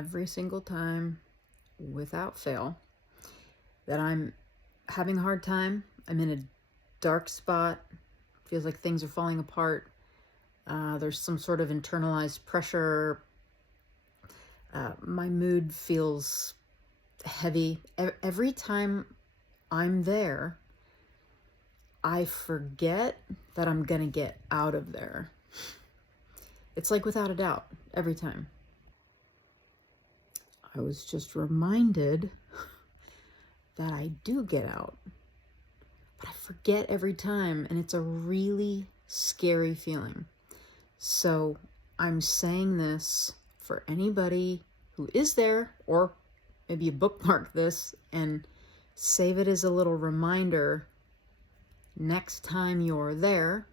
every single time without fail that I'm having a hard time. I'm in a dark spot. Feels like things are falling apart. There's some sort of internalized pressure. My mood feels heavy. Every time I'm there, I forget that I'm gonna get out of there. It's like without a doubt, every time. I was just reminded that I do get out, but I forget every time, and it's a really scary feeling. So I'm saying this for anybody who is there, or maybe you bookmark this and save it as a little reminder next time you're there.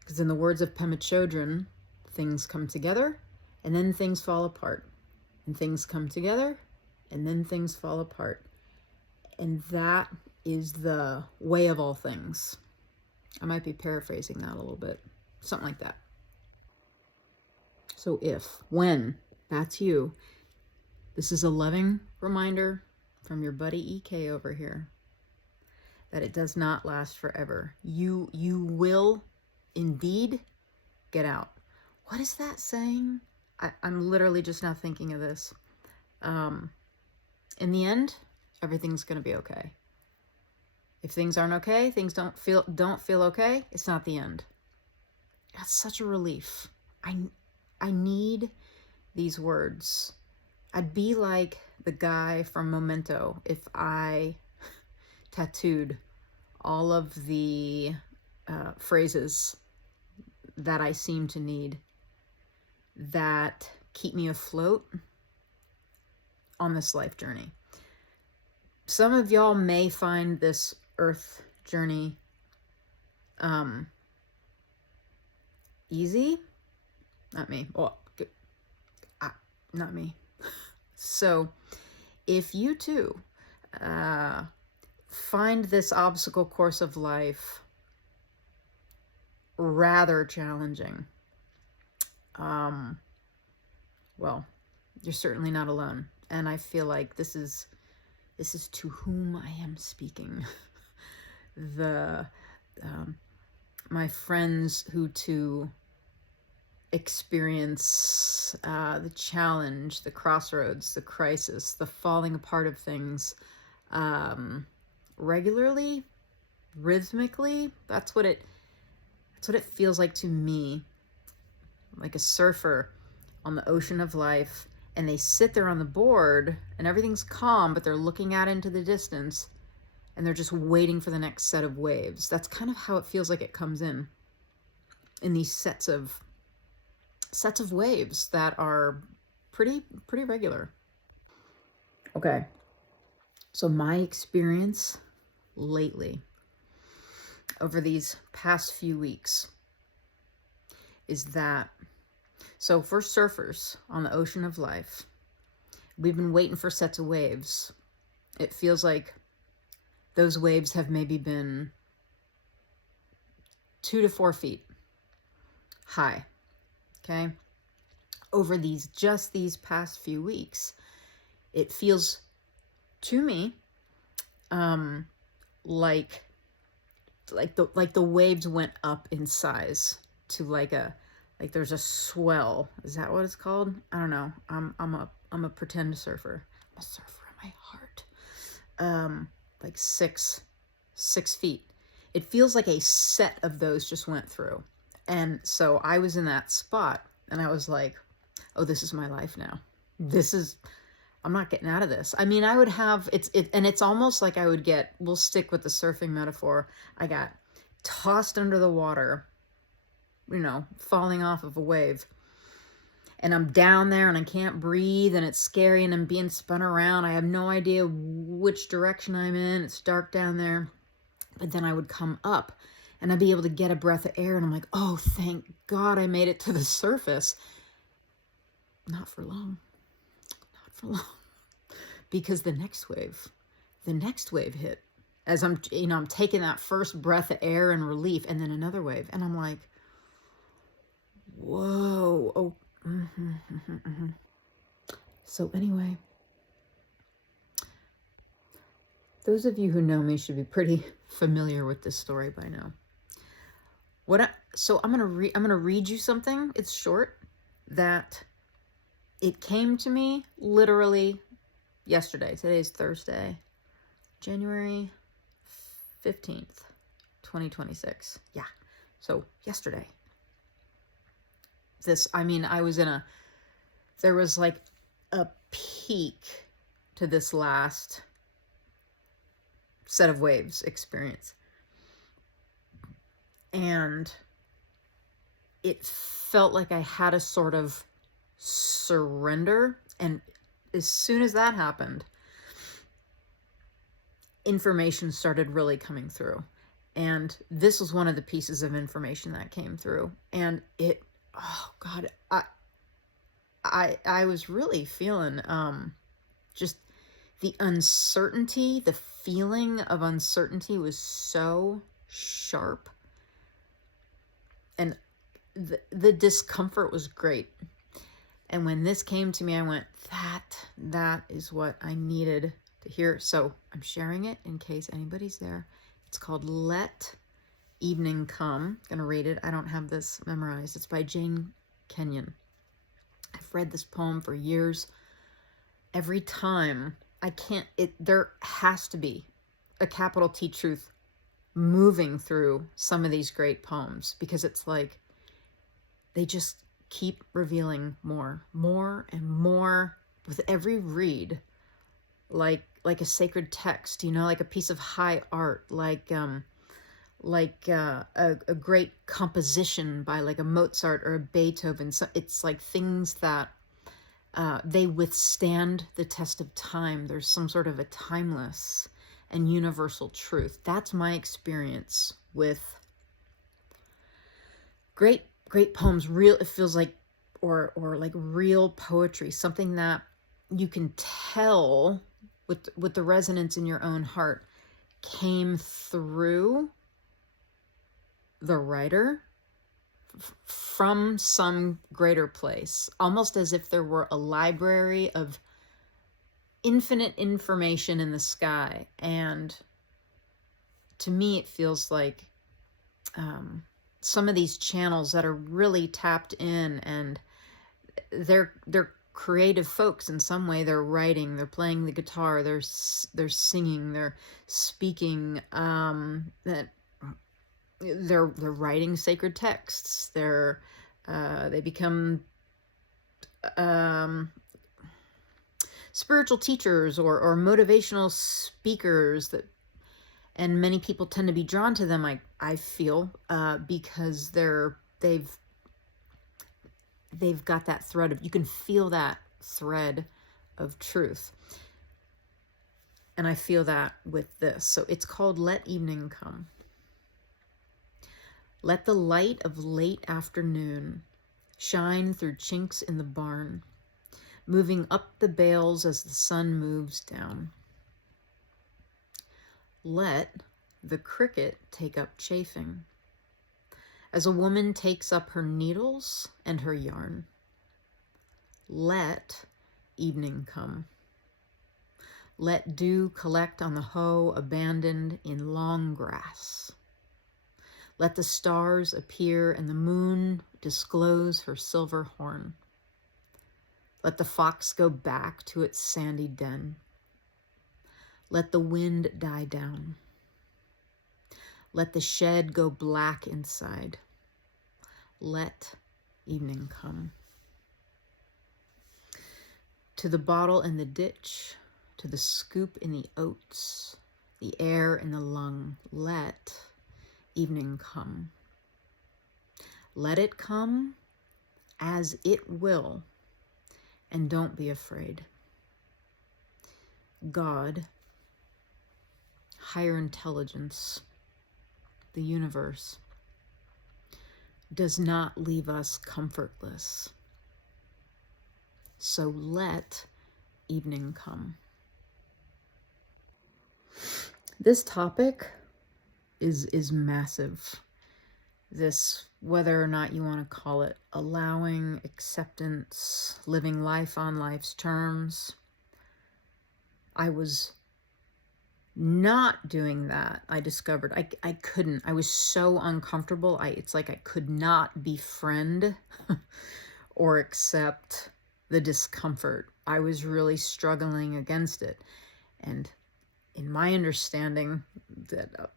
Because in the words of Pema Chodron, things come together and then things fall apart. And things come together and then things fall apart. And that is the way of all things. I might be paraphrasing that a little bit. Something like that. So when that's you, this is a loving reminder from your buddy EK over here that it does not last forever. You will indeed get out. What is that saying? I'm literally just now thinking of this. In the end, everything's going to be okay. If things aren't okay, things don't feel okay, it's not the end. That's such a relief. I need these words. I'd be like the guy from Memento if I tattooed all of the phrases that I seem to need that keep me afloat on this life journey. Some of y'all may find this earth journey easy. Not me. Well, not me. So if you too find this obstacle course of life rather challenging, well, you're certainly not alone. And I feel like this is to whom I am speaking. My friends who too experience the challenge, the crossroads, the crisis, the falling apart of things regularly, rhythmically. That's what it feels like to me. Like a surfer on the ocean of life, and they sit there on the board and everything's calm, but they're looking out into the distance and they're just waiting for the next set of waves. That's kind of how it feels like it comes in these sets of waves that are pretty regular. Okay. So my experience lately over these past few weeks is that, so for surfers on the ocean of life, we've been waiting for sets of waves. It feels like those waves have maybe been 2 to 4 feet high. Okay. Over these past few weeks, it feels to me like the waves went up in size to like there's a swell. Is that what it's called? I don't know. I'm a pretend surfer. I'm a surfer in my heart. Like 6 feet. It feels like a set of those just went through. And so I was in that spot and I was like, oh, this is my life now. I'm not getting out of this. I mean, I would have, and it's almost like I would we'll stick with the surfing metaphor. I got tossed under the water, falling off of a wave. And I'm down there and I can't breathe and it's scary and I'm being spun around. I have no idea which direction I'm in. It's dark down there. But then I would come up and I'd be able to get a breath of air and I'm like, oh, thank God I made it to the surface. Not for long. Because the next wave hit as I'm taking that first breath of air and relief, and then another wave. And I'm like, whoa. Oh, So anyway, those of you who know me should be pretty familiar with this story by now. So I'm gonna read you something. It's short. That it came to me literally yesterday. Today's Thursday, January 15th, 2026. Yeah. So yesterday. There was like a peak to this last set of waves experience. And it felt like I had a sort of surrender. And as soon as that happened, information started really coming through. And this was one of the pieces of information that came through. And it, oh God, I was really feeling just the uncertainty, the feeling of uncertainty was so sharp. And the discomfort was great. And when this came to me, I went, that is what I needed to hear. So I'm sharing it in case anybody's there. It's called Let Evening Come. I'm going to read it. I don't have this memorized. It's by Jane Kenyon. I've read this poem for years. Every time there has to be a capital T truth moving through some of these great poems, because it's like they just keep revealing more and more with every read, like a sacred text, like a piece of high art, like a great composition by like a Mozart or a Beethoven. So it's like things that they withstand the test of time. There's some sort of a timeless and universal truth. That's my experience with great poems. It feels like, or like real poetry, something that you can tell with the resonance in your own heart came through the writer from some greater place, almost as if there were a library of infinite information in the sky. And to me, it feels like some of these channels that are really tapped in, and they're creative folks in some way. They're writing, they're playing the guitar, they're singing, they're speaking, that they're writing sacred texts. They become spiritual teachers or motivational speakers, and many people tend to be drawn to them, I feel, because they've got that thread of, you can feel that thread of truth. And I feel that with this. So it's called Let Evening Come. Let the light of late afternoon shine through chinks in the barn, moving up the bales as the sun moves down. Let the cricket take up chafing, as a woman takes up her needles and her yarn. Let evening come. Let dew collect on the hoe abandoned in long grass. Let the stars appear and the moon disclose her silver horn. Let the fox go back to its sandy den. Let the wind die down. Let the shed go black inside. Let evening come. To the bottle in the ditch, to the scoop in the oats, the air in the lung, let evening come. Let it come as it will, and don't be afraid. God, higher intelligence, the universe, does not leave us comfortless. So let evening come. This topic is massive. This whether or not you want to call it allowing, acceptance, living life on life's terms. I was not doing that. I discovered I couldn't. I was so uncomfortable. It's like I could not befriend or accept the discomfort. I was really struggling against it. And in my understanding, that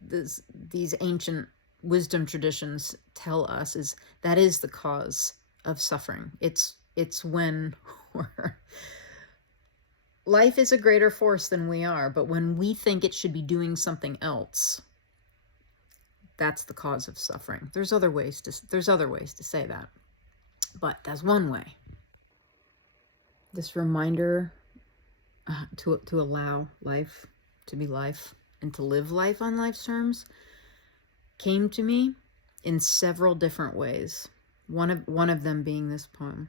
these ancient wisdom traditions tell us is that is the cause of suffering. It's when life is a greater force than we are, but when we think it should be doing something else, that's the cause of suffering. There's other ways to say that, but that's one way. This reminder to allow life to be life and to live life on life's terms came to me in several different ways. One of them being this poem.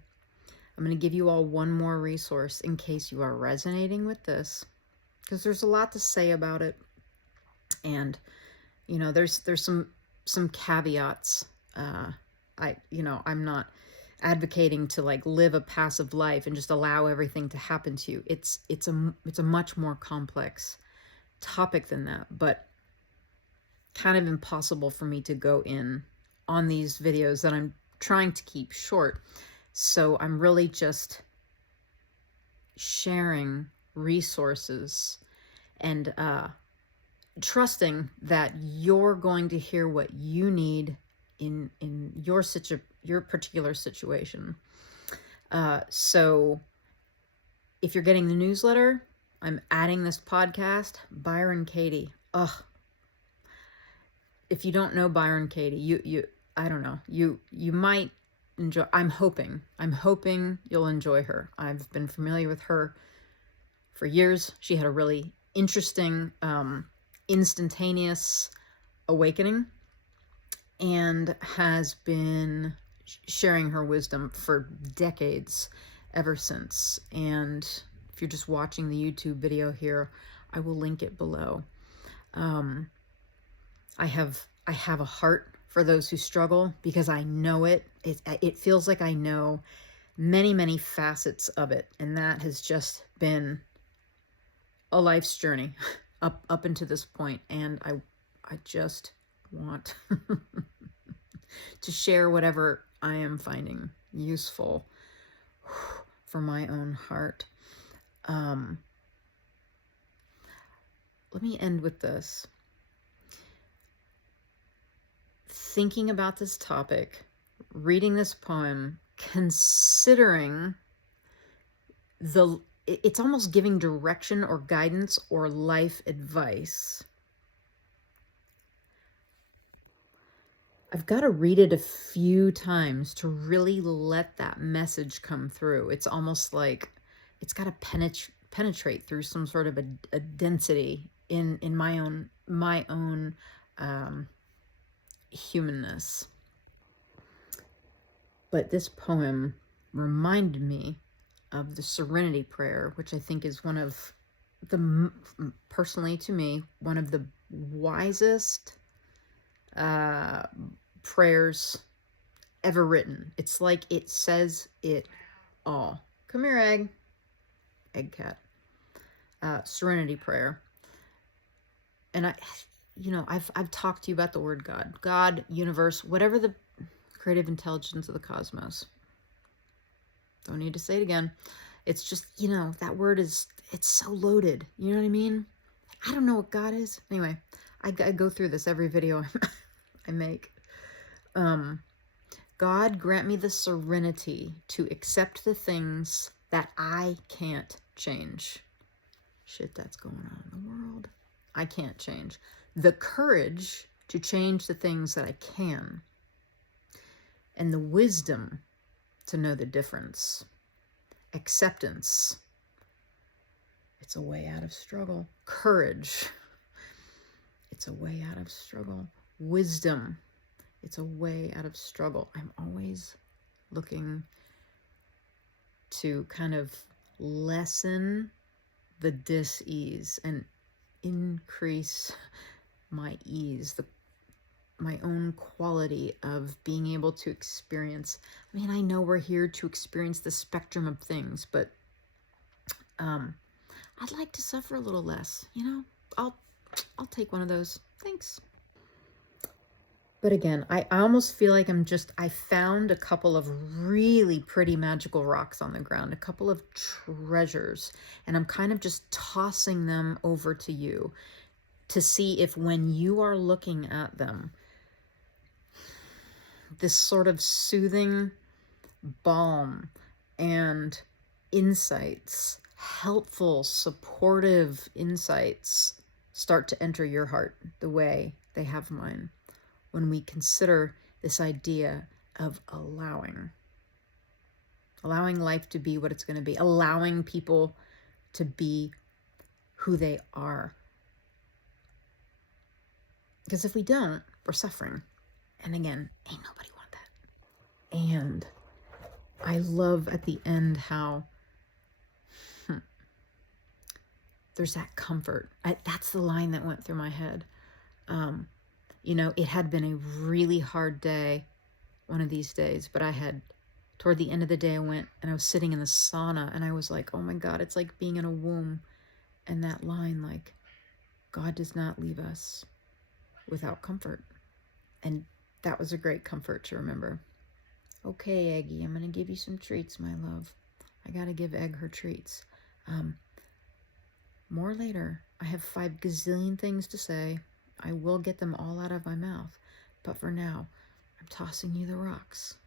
I'm going to give you all one more resource in case you are resonating with this, because there's a lot to say about it, and there's some caveats. I'm not advocating to like live a passive life and just allow everything to happen to you. It's a much more complex topic than that, but kind of impossible for me to go in on these videos that I'm trying to keep short. So I'm really just sharing resources and trusting that you're going to hear what you need in your particular situation. So if you're getting the newsletter, I'm adding this podcast, Byron Katie. If you don't know Byron Katie, I don't know, you might enjoy. I'm hoping you'll enjoy her. I've been familiar with her for years. She had a really interesting, instantaneous awakening and has been sharing her wisdom for decades ever since. And if you're just watching the YouTube video here, I will link it below. I have a heart for those who struggle because I know it. It feels like I know many facets of it, and that has just been a life's journey up until this point. And I just want to share whatever I am finding useful for my own heart. Let me end with this. Thinking about this topic, reading this poem, considering it's almost giving direction or guidance or life advice. I've got to read it a few times to really let that message come through. It's almost like it's got to penetrate through some sort of a density in my own humanness. But this poem reminded me of the Serenity Prayer, which I think is one of the, personally to me, one of the wisest prayers ever written. It's like it says it all. Come here, egg cat. Serenity Prayer. And I've talked to you about the word God, universe, whatever the creative intelligence of the cosmos. Don't need to say it again. It's just, that word it's so loaded. You know what I mean? I don't know what God is. Anyway, I go through this every video I make. God, grant me the serenity to accept the things that I can't change. Shit that's going on in the world. I can't change. The courage to change the things that I can. And the wisdom to know the difference. Acceptance. It's a way out of struggle. Courage. It's a way out of struggle. Wisdom. It's a way out of struggle. I'm always looking to kind of lessen the dis-ease and increase my ease, quality of being able to experience. I mean, I know we're here to experience the spectrum of things, but I'd like to suffer a little less, you know? I'll take one of those. Thanks. But again, I almost feel like I found a couple of really pretty magical rocks on the ground, a couple of treasures, and I'm kind of just tossing them over to you to see if when you are looking at them, this sort of soothing balm and insights, helpful, supportive insights, start to enter your heart the way they have mine when we consider this idea of allowing life to be what it's going to be, allowing people to be who they are. Because if we don't, we're suffering. And again, ain't nobody want that. And I love at the end how there's that comfort. That's the line that went through my head. You know, it had been a really hard day, one of these days, but toward the end of the day, I went and I was sitting in the sauna and I was like, oh my God, it's like being in a womb. And that line, like, God does not leave us without comfort. And that was a great comfort to remember. Okay, Eggie, I'm going to give you some treats, my love. I got to give Egg her treats. More later. I have 5 gazillion things to say. I will get them all out of my mouth. But for now, I'm tossing you the rocks.